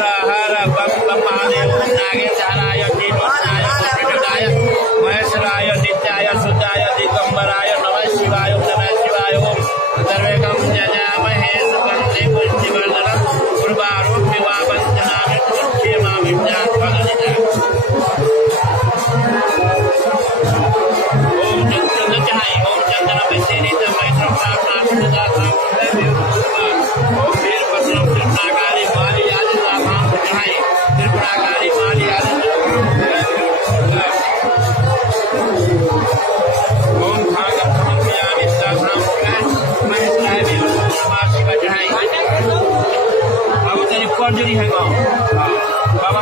Hara Hara Bamadev Nagesaraya Dinodaya Sudaya Mahesaraya Nityaya Sudaya Digambaraya Namah Shivaya Namah Shivaya Sarvekam Jajamahe Sukante Pushtivardhana Purvaru Vivavantanami Tushima Vijnat Bhaganita Om Chandra Jai Om Chandra Vasenita Maitra Prapna Sudha Tham Om Veer Patram Tripnakari Mali Adita Tham Jai Tripnakari Mali Adita Om Bhagat Tham Jai Tham Mahesaya Namah Shiva Jai Abu tadi kon jadi hang Baba